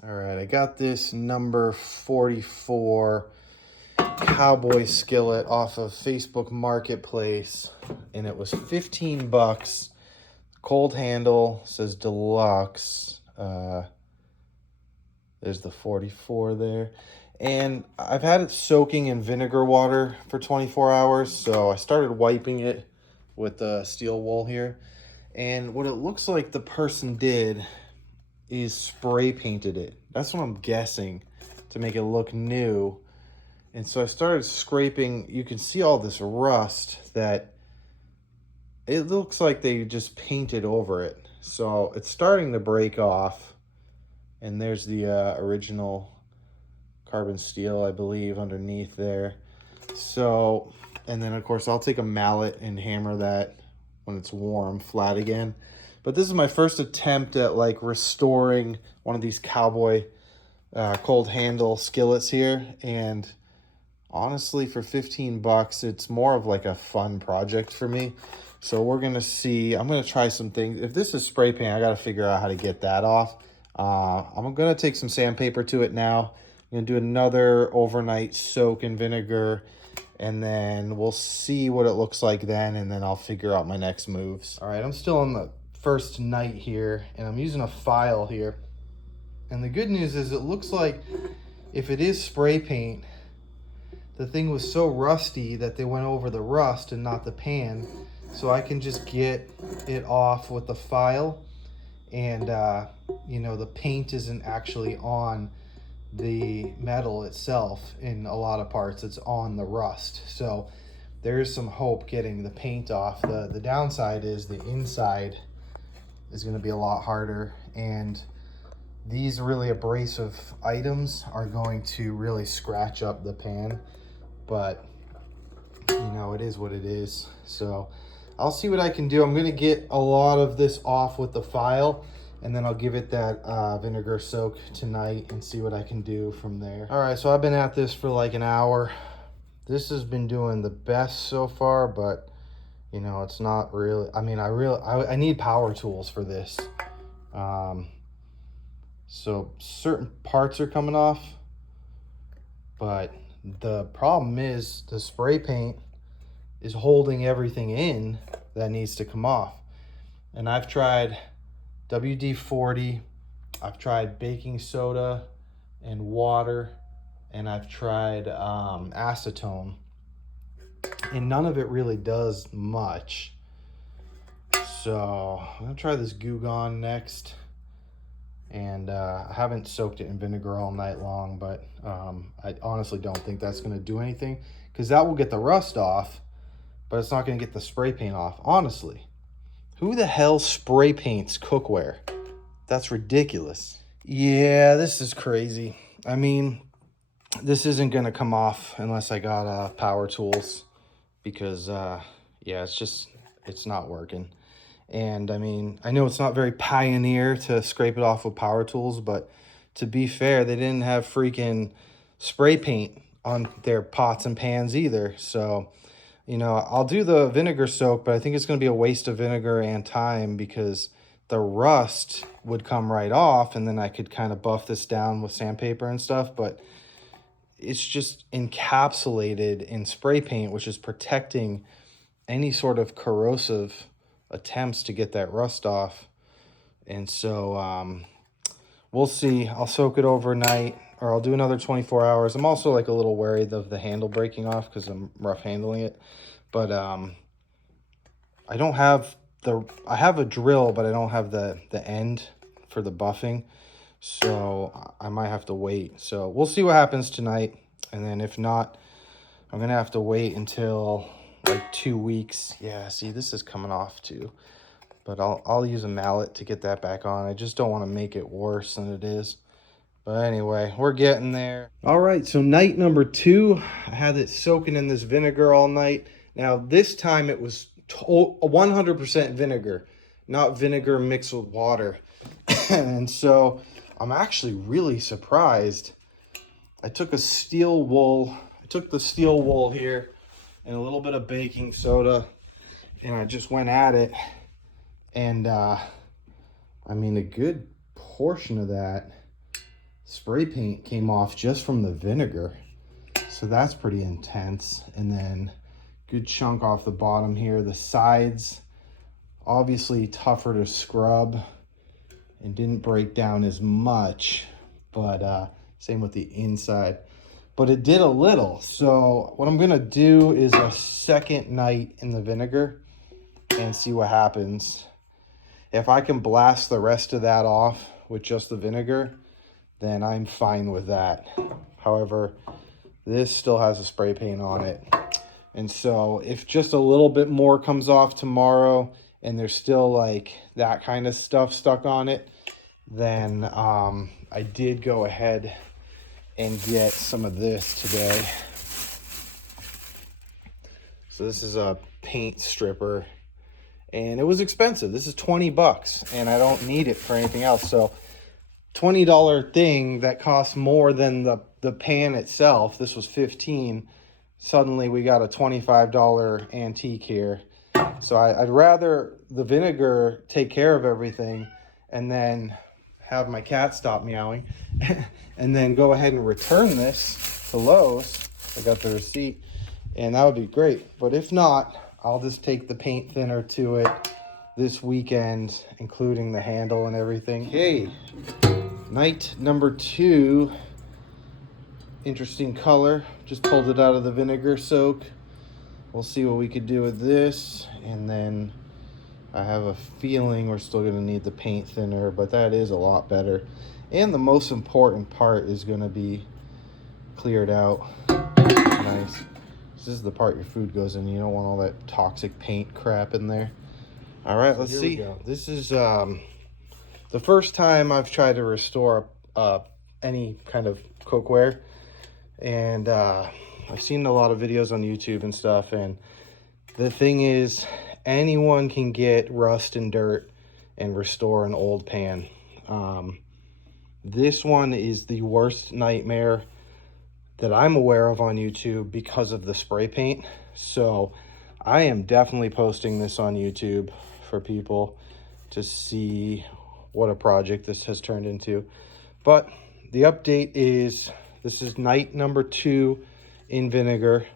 All right, I got this number 44 Cowboy Skillet off of Facebook Marketplace, and it was 15 bucks. Cold handle, says Deluxe. There's the 44 there. And I've had it soaking in vinegar water for 24 hours, so I started wiping it with steel wool here. And what it looks like the person did is spray painted it. That's what I'm guessing, to make it look new. And so I started scraping. You can see all this rust that it looks like they just painted over it. So it's starting to break off. And there's the original carbon steel, I believe, underneath there. So, and then of course I'll take a mallet and hammer that when it's warm flat again. But this is my first attempt at like restoring one of these Cowboy cold handle skillets here. And honestly, for 15 bucks, it's more of like a fun project for me. So we're gonna see, I'm gonna try some things. If this is spray paint, I gotta figure out how to get that off. I'm gonna take some sandpaper to it now. I'm gonna do another overnight soak in vinegar, and then we'll see what it looks like then, and then I'll figure out my next moves. All right, I'm still on the first night here, and I'm using a file here. And the good news is it looks like if it is spray paint, the thing was so rusty that they went over the rust and not the pan. So I can just get it off with the file, and you know, the paint isn't actually on the metal itself. In a lot of parts it's on the rust, so there is some hope getting the paint off. The downside is the inside is going to be a lot harder, and these really abrasive items are going to really scratch up the pan. But you know, it is what it is. So I'll see what I can do. I'm going to get a lot of this off with the file, and then I'll give it that vinegar soak tonight and see what I can do from there. All right, so I've been at this for like an hour. This has been doing the best so far, but you know, it's not really, I mean, I need power tools for this. So certain parts are coming off, but the problem is the spray paint is holding everything in that needs to come off. And I've tried WD-40, I've tried baking soda and water, and I've tried acetone, and none of it really does much. So I'm gonna try this Goo Gone next. And I haven't soaked it in vinegar all night long, but I honestly don't think that's gonna do anything, because that will get the rust off, but it's not gonna get the spray paint off. Honestly, who the hell spray paints cookware? That's ridiculous. Yeah, this is crazy. I mean, this isn't gonna come off unless I got power tools, because yeah, it's not working. And I mean, I know it's not very pioneer to scrape it off with power tools, but to be fair, they didn't have freaking spray paint on their pots and pans either. So, you know, I'll do the vinegar soak, but I think it's going to be a waste of vinegar and time, because the rust would come right off, and then I could kind of buff this down with sandpaper and stuff. But it's just encapsulated in spray paint, which is protecting any sort of corrosive attempts to get that rust off. And so we'll see. I'll soak it overnight, or I'll do another 24 hours. I'm also like a little worried of the handle breaking off because I'm rough handling it. But I don't have I have a drill, but I don't have the end for the buffing, so I might have to wait. So we'll see what happens tonight, and then if not, I'm gonna have to wait until like 2 weeks. Yeah, see, this is coming off too, but I'll use a mallet to get that back on. I just don't want to make it worse than it is. But anyway, we're getting there. All right, so night number 2, I had it soaking in this vinegar all night. Now this time it was 100% vinegar, not vinegar mixed with water. And so I'm actually really surprised. I took the steel wool here and a little bit of baking soda, and I just went at it, and I mean, a good portion of that spray paint came off just from the vinegar. So that's pretty intense. And then good chunk off the bottom here. The sides, obviously tougher to scrub and didn't break down as much, but same with the inside. But it did a little. So what I'm gonna do is a second night in the vinegar and see what happens. If I can blast the rest of that off with just the vinegar, then I'm fine with that. However, this still has a spray paint on it. And so if just a little bit more comes off tomorrow and there's still like that kind of stuff stuck on it, then I did go ahead and get some of this today. So this is a paint stripper and it was expensive. This is 20 bucks and I don't need it for anything else. So $20 thing that costs more than the pan itself. This was 15. Suddenly we got a $25 antique here. So I'd rather the vinegar take care of everything and then have my cat stop meowing and then go ahead and return this to Lowe's. I got the receipt and that would be great. But if not, I'll just take the paint thinner to it this weekend, including the handle and everything. Okay, night number 2. Interesting color. Just pulled it out of the vinegar soak. We'll see what we could do with this. And then I have a feeling we're still gonna need the paint thinner, but that is a lot better. And the most important part is gonna be cleared out. Nice. This is the part your food goes in. You don't want all that toxic paint crap in there. All right, so let's see. This is the first time I've tried to restore any kind of cookware. And I've seen a lot of videos on YouTube and stuff. And the thing is, anyone can get rust and dirt and restore an old pan. This one is the worst nightmare that I'm aware of on YouTube because of the spray paint. So I am definitely posting this on YouTube for people to see what a project this has turned into. But the update is this is night number 2 in vinegar.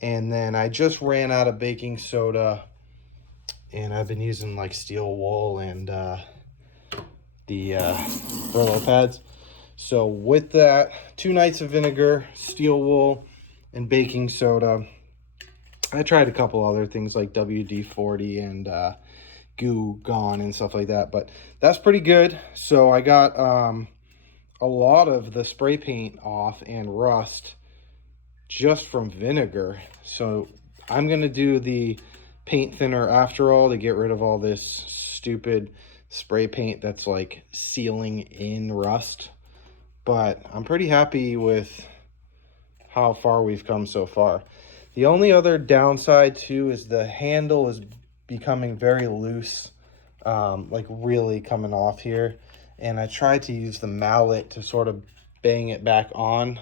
And then I just ran out of baking soda and I've been using like steel wool and the Brillo pads. So with that, 2 nights of vinegar, steel wool, and baking soda. I tried a couple other things like WD-40 and Goo Gone and stuff like that, but that's pretty good. So I got a lot of the spray paint off and rust just from vinegar. So I'm gonna do the paint thinner after all to get rid of all this stupid spray paint that's like sealing in rust. But I'm pretty happy with how far we've come so far. The only other downside too is the handle is becoming very loose, like really coming off here. And I tried to use the mallet to sort of bang it back on.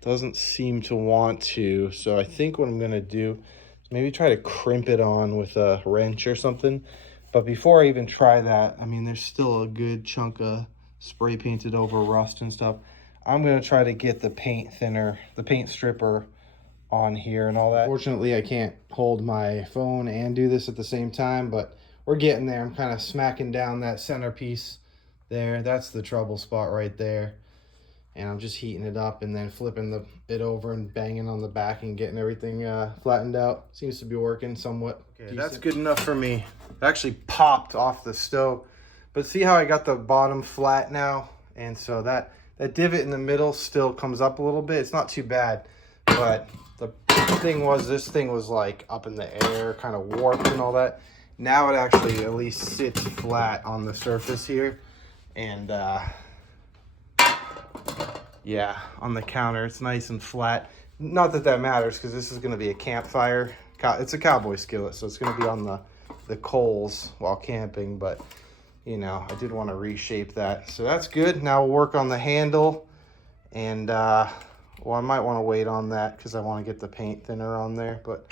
Doesn't seem to want to. So I think what I'm gonna do is maybe try to crimp it on with a wrench or something. But before I even try that, I mean, there's still a good chunk of spray painted over rust and stuff. I'm gonna try to get the paint thinner, the paint stripper on here and all that. Fortunately, I can't hold my phone and do this at the same time, but we're getting there. I'm kind of smacking down that centerpiece there. That's the trouble spot right there. And I'm just heating it up and then flipping it over and banging on the back and getting everything flattened out. Seems to be working somewhat. Okay, decent. That's good enough for me. It actually popped off the stove. But see how I got the bottom flat now? And so that divot in the middle still comes up a little bit. It's not too bad. But the thing was, this thing was like up in the air, kind of warped and all that. Now it actually at least sits flat on the surface here. And yeah, on the counter, it's nice and flat. Not that that matters because this is going to be a campfire. It's a Cowboy Skillet, so it's going to be on the coals while camping. But, you know, I did want to reshape that. So that's good. Now we'll work on the handle. And, well, I might want to wait on that because I want to get the paint thinner on there. But,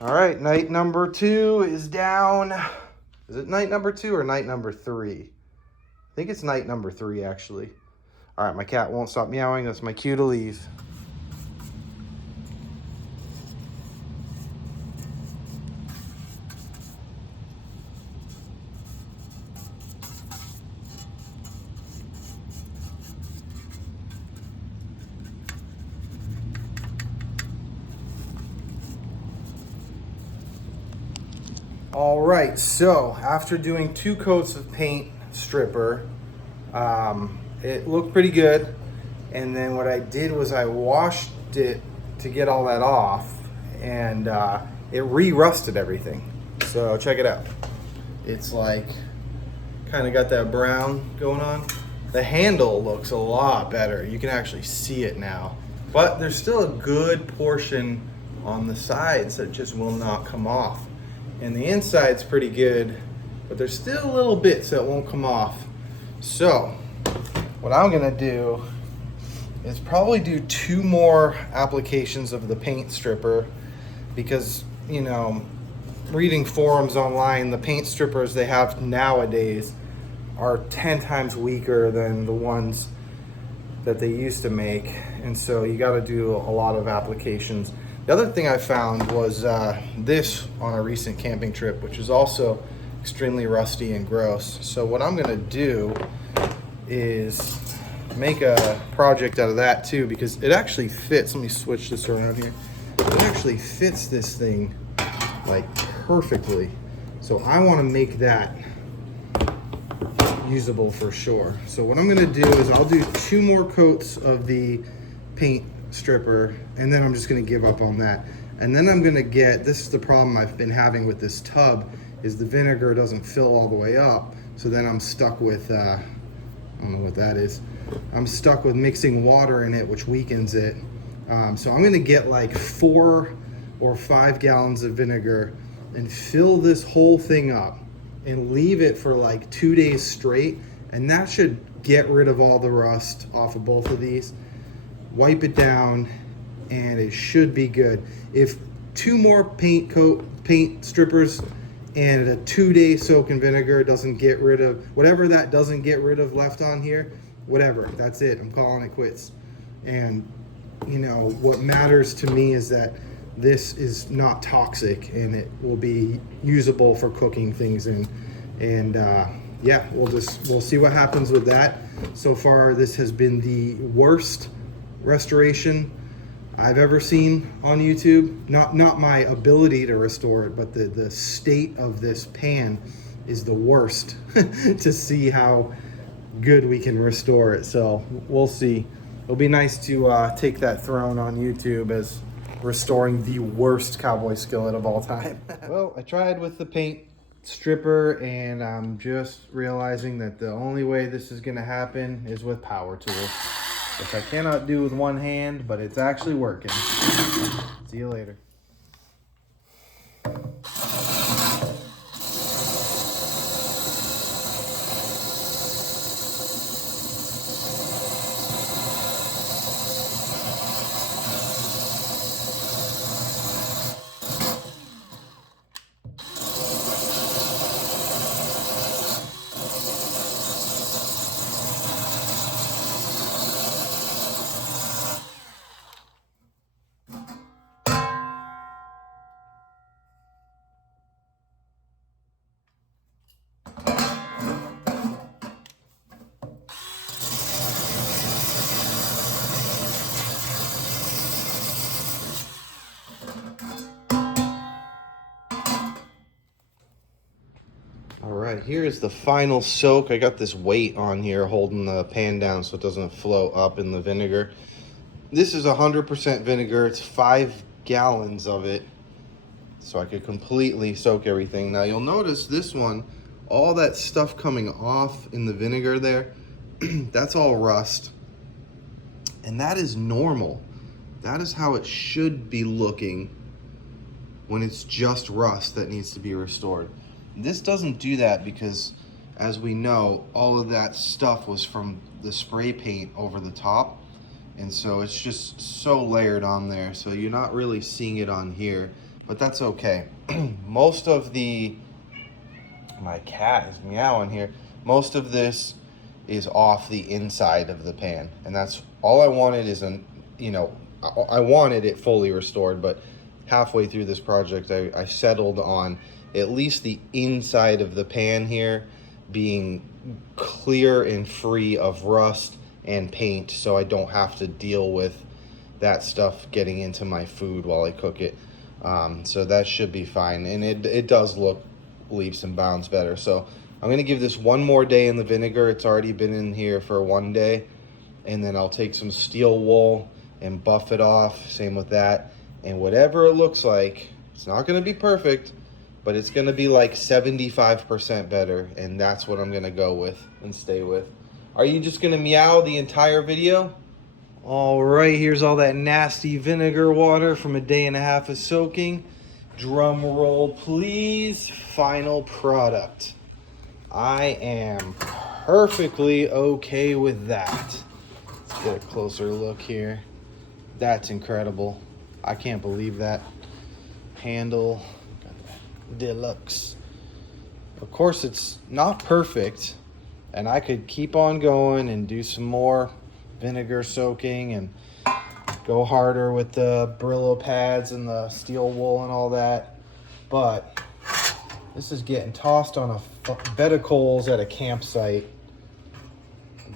all right, night number 2 is down. Is it night number 2 or night number 3? I think it's night number 3, actually. All right, my cat won't stop meowing. That's my cue to leave. All right, so after doing 2 coats of paint stripper, it looked pretty good. And then what I did was I washed it to get all that off, and it re-rusted everything. So check it out. It's like kind of got that brown going on. The handle looks a lot better. You can actually see it now. But there's still a good portion on the sides that just will not come off. And the inside's pretty good, but there's still little bits that won't come off. So what I'm gonna do is probably do 2 more applications of the paint stripper, because, you know, reading forums online, the paint strippers they have nowadays are 10 times weaker than the ones that they used to make. And so you gotta do a lot of applications. The other thing I found was this on a recent camping trip, which is also extremely rusty and gross. So what I'm gonna do is make a project out of that too, because it actually fits. Let me switch this around here. It actually fits this thing like perfectly. So I wanna make that usable for sure. So what I'm gonna do is I'll do 2 more coats of the paint stripper, and then I'm just gonna give up on that. And then I'm gonna get, this is the problem I've been having with this tub, is the vinegar doesn't fill all the way up. So then I'm stuck with, I don't know what that is. I'm stuck with mixing water in it, which weakens it. So I'm gonna get like 4 or 5 gallons of vinegar and fill this whole thing up and leave it for like 2 days straight. And that should get rid of all the rust off of both of these. Wipe it down, and it should be good. If 2 more paint strippers and a 2-day soak in vinegar doesn't get rid of whatever that doesn't get rid of left on here, whatever, that's it. I'm calling it quits. And you know what matters to me is that this is not toxic and it will be usable for cooking things in. And yeah, we'll see what happens with that. So far, this has been the worst restoration I've ever seen on YouTube. Not my ability to restore it, but the state of this pan is the worst to see how good we can restore it. So we'll see. It'll be nice to take that throne on YouTube as restoring the worst cowboy skillet of all time. Well, I tried with the paint stripper, and I'm just realizing that the only way this is gonna happen is with power tools, which I cannot do with one hand, but it's actually working. See you later. All right, here is the final soak. I got this weight on here holding the pan down so it doesn't flow up in the vinegar. This is 100% vinegar. It's 5 gallons of it, so I could completely soak everything. Now you'll notice this one, all that stuff coming off in the vinegar there, that's all rust. And that is normal. That is how it should be looking when it's just rust that needs to be restored. This doesn't do that because, as we know, all of that stuff was from the spray paint over the top. And so it's just so layered on there. So you're not really seeing it on here, but that's okay. My cat is meowing here. Most of this is off the inside of the pan. And that's all I wanted is I wanted it fully restored, but halfway through this project, I settled on at least the inside of the pan here being clear and free of rust and paint, so I don't have to deal with that stuff getting into my food while I cook it. So that should be fine, and it does look leaps and bounds better. So I'm gonna give this one more day in the vinegar. It's already been in here for one day, and then I'll take some steel wool and buff it off. Same with that, and whatever it looks like, it's not gonna be perfect, but it's gonna be like 75% better, and that's what I'm gonna go with and stay with. Are you just gonna meow the entire video? All right, here's all that nasty vinegar water from a day and a half of soaking. Drum roll, please. Final product. I am perfectly okay with that. Let's get a closer look here. That's incredible. I can't believe that. Handle, Deluxe. Of course, it's not perfect, and I could keep on going and do some more vinegar soaking and go harder with the Brillo pads and the steel wool and all that, but this is getting tossed on a bed of coals at a campsite.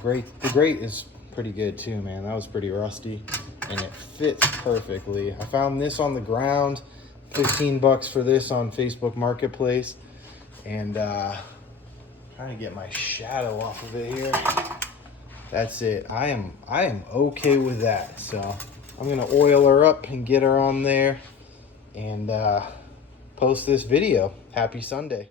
The grate is pretty good too, man. That was pretty rusty, and it fits perfectly. I found this on the ground, 15 bucks for this on Facebook Marketplace, and trying to get my shadow off of it here. That's it. I am okay with that. So I'm gonna oil her up and get her on there and post this video. Happy Sunday.